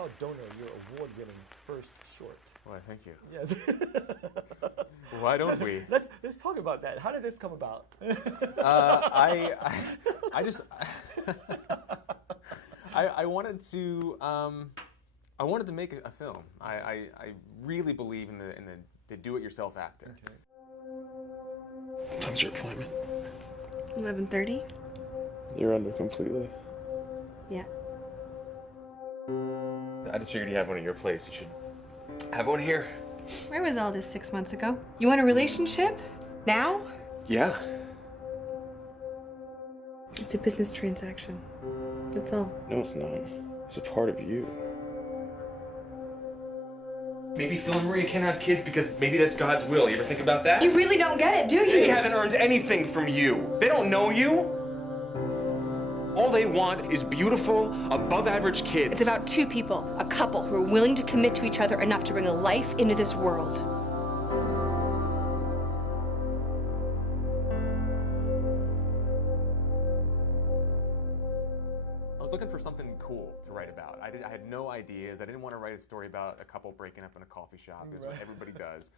about Donor, your award-winning first short? Why, thank you. Yes. Why don't we? Let's talk about that. How did this come about? I just I wanted to make a film. I really believe in the do-it-yourself actor. Okay. What time's your appointment? 11:30? You're under completely. Yeah. I just figured you have one at your place. You should have one here. Where was all this 6 months ago? You want a relationship? Now? Yeah. It's a business transaction. That's all. No, it's not. It's a part of you. Maybe Phil and Maria can't have kids because maybe that's God's will. You ever think about that? You really don't get it, do you? They haven't earned anything from you. They don't know you. All they want is beautiful, above-average kids. It's about two people, a couple who are willing to commit to each other enough to bring a life into this world. I was looking for something cool to write about. I had no ideas. I didn't want to write a story about a couple breaking up in a coffee shop, because what everybody does.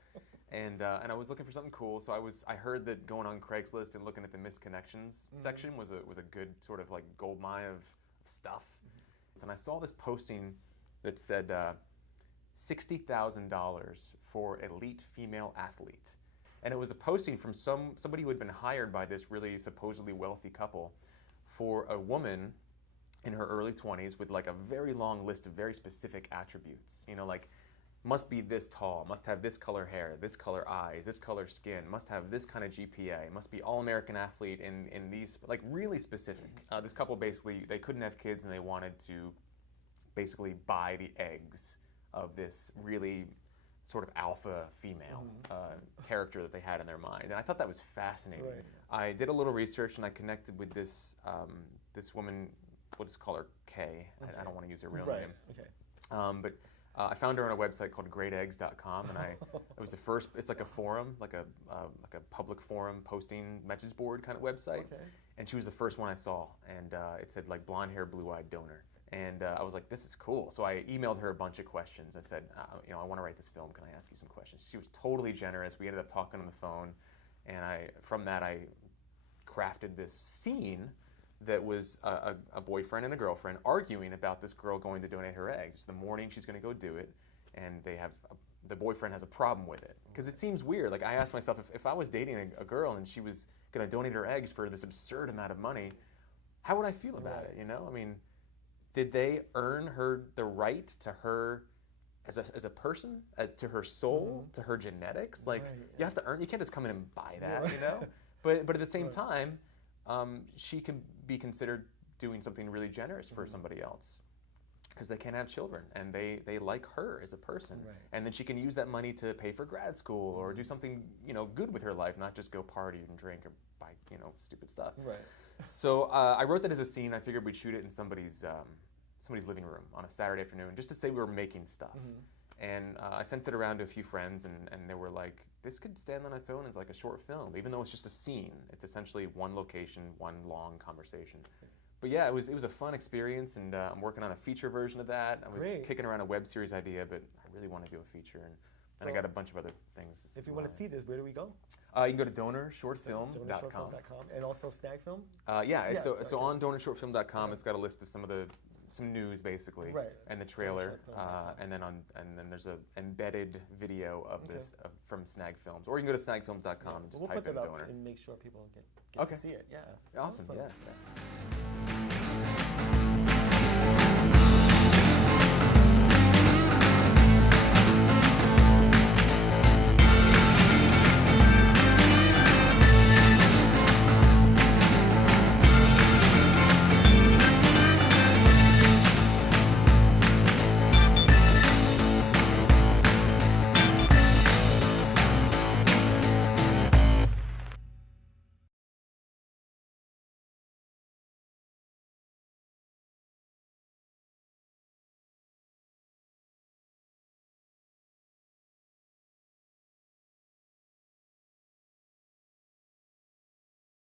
And I was looking for something cool, so I heard that going on Craigslist and looking at the missed connections section was a good sort of like gold mine of stuff. And I saw this posting that said $60,000 for elite female athlete. And it was a posting from somebody who had been hired by this really supposedly wealthy couple for a woman in her early 20s with like a very long list of very specific attributes. You know, like must be this tall, must have this color hair, this color eyes, this color skin, must have this kind of GPA, must be all-American athlete in these, like really specific. This couple basically, they couldn't have kids and they wanted to basically buy the eggs of this really sort of alpha female character that they had in their mind. And I thought that was fascinating. Right. I did a little research and I connected with this, this woman, we'll just call her Kay. Okay. I don't want to use her real Right. name. Okay. But I found her on a website called greateggs.com, and it was the first. It's like a forum, like a public forum posting message board kind of website. Okay. And she was the first one I saw, and it said like blonde hair, blue-eyed donor. And I was like, this is cool. So I emailed her a bunch of questions. I said, you know, I want to write this film. Can I ask you some questions? She was totally generous. We ended up talking on the phone, and from that I crafted this scene that was a boyfriend and a girlfriend arguing about this girl going to donate her eggs. The morning she's going to go do it, and the boyfriend has a problem with it. Because it seems weird. Like I asked myself, if I was dating a girl and she was going to donate her eggs for this absurd amount of money, how would I feel about it, you know? I mean, did they earn the right to her as a person, to her soul, to her genetics? Like, you have to earn, you can't just come in and buy that, you know? But at the same time, she can be considered doing something really generous for somebody else because they can't have children and they like her as a person. Right. And then she can use that money to pay for grad school or do something, you know, good with her life, not just go party and drink or buy, you know, stupid stuff. Right. So I wrote that as a scene. I figured we'd shoot it in somebody's living room on a Saturday afternoon just to say we were making stuff. And I sent it around to a few friends, and they were like, this could stand on its own as like a short film, even though it's just a scene. It's essentially one location, one long conversation. But yeah, it was a fun experience, and I'm working on a feature version of that. I was kicking around a web series idea, but I really want to do a feature, and I got a bunch of other things. If you want to see this, where do we go? You can go to donorshortfilm.com. Donorshortfilm.com, and also Snag Film? So on donorshortfilm.com, it's got a list of some news basically, and the trailer, and then there's an embedded video of this from Snag Films, or you can go to snagfilms.com and just type in donor. Donor. We'll put that up and make sure people get to see it. Yeah. Awesome. Yeah.